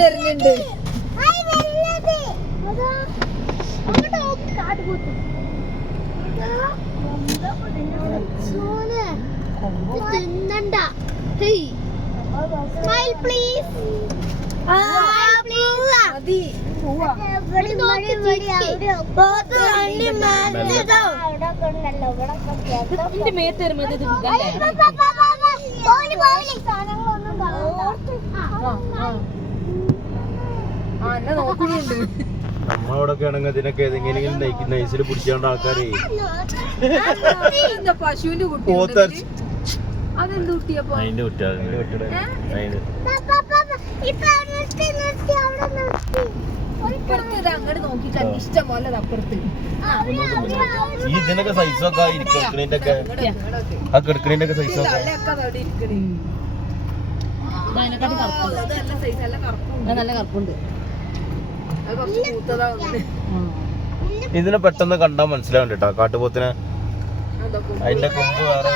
തരുന്നുണ്ട്. നമ്മളോടൊക്കെ ആണെങ്കിൽ ഇതിനൊക്കെ ഏതെങ്കിലും നൈസിൽ പിടിച്ചോണ്ട ആൾക്കാരെ പശുവിന്റെ കുട്ടി അതെന്ത് കുട്ടിയപ്പോ അതിന്റെ കുട്ടിയാണ് അങ്ങോട്ട് നോക്കി ഇഷ്ടം പോലെ അപ്പുറത്ത് ഈ ഇതിനൊക്കെ സൈസൊക്കെ കിടക്കണിന്റെ ഒക്കെ ആ കിടക്കണിന്റെ ഒക്കെ സൈസൊക്കെ നല്ല കറുപ്പുണ്ട്. ഇതിനെ പെട്ടെന്ന് കണ്ടാൽ മനസ്സിലാവുന്നുണ്ട് കേട്ടോ കാട്ടുപോത്തിനെ. അതിന്റെ കൊമ്പ് വേറെ